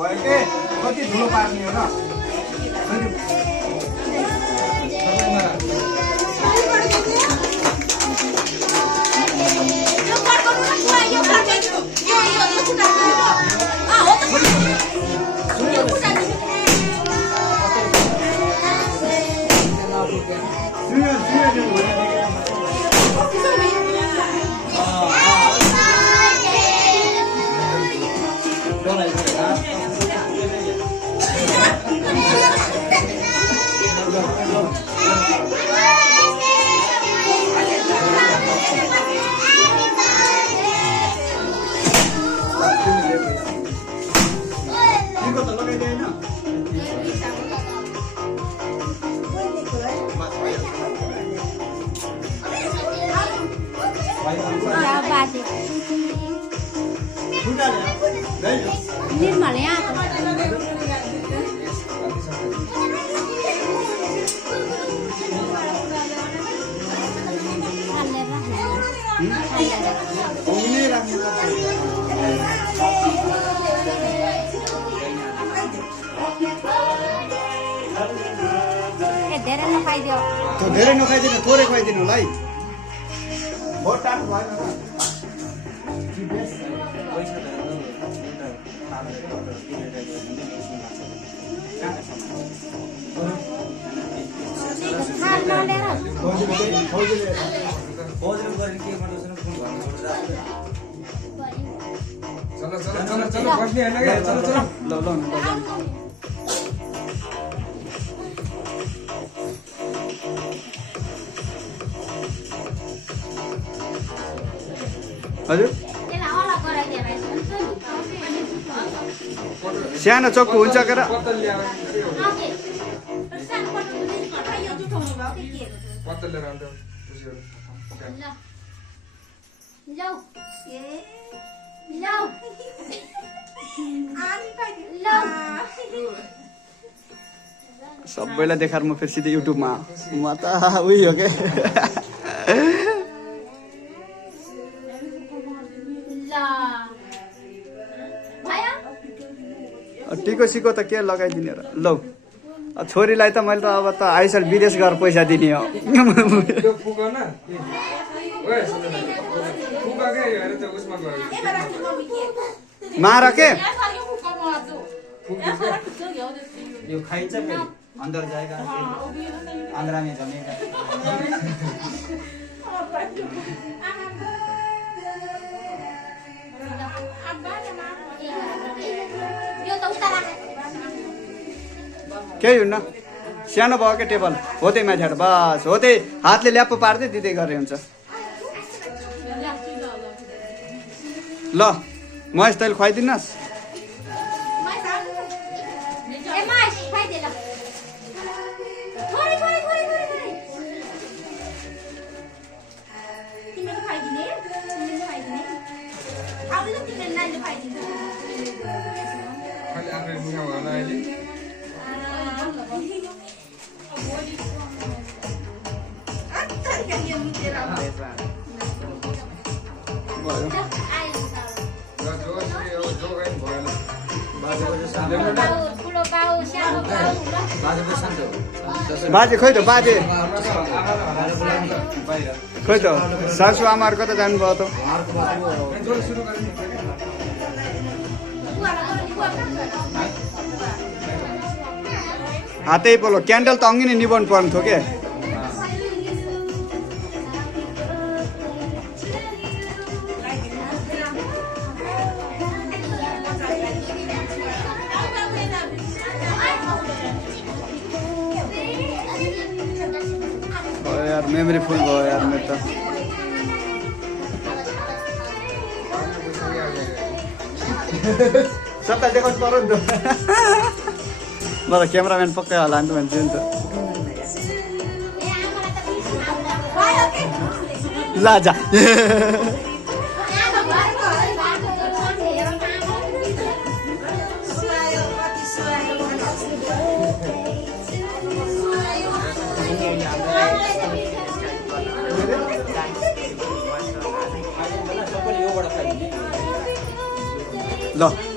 भयो के कति ठुलो पार्ने हो र निर्मल यहाँ धेरै नखाइदिनु थोरै खुवाइदिनु होला है भोट टाढो भएन हजुर सानो चक्कु हुन्छ के र सबैलाई देखाएर म फेरि सिधै युट्युबमा म त उही हो के टिको सिको त के लगाइदिने र लौ छोरीलाई त मैले त अब त आइसल विदेश गएर पैसा दिने हो मार के यो खाइन्छ फेरि अंदर जाएगा आंध्रा में जमेगा केही हुन्न सानो भयो के टेबल हो त्यही माथि बस हो त्यही हातले ल्याप्पो पार्दै दिँदै गरे हुन्छ ल महेश तैँले खुवाइदिनुहोस् बाजे खोइ त बाजे खोइ त सासु आमाहरू कता जानुभयो त हातै पोलो क्यान्डल त अङ्गी नै निभाउनु पर्ने थियो के यार मेमोरी फुल भयो यार मेरो त सबै देखाउनु पर्यो नि त म त क्यामेराम्यान पक्कै होला नि त भन्छु नि त लाजा ल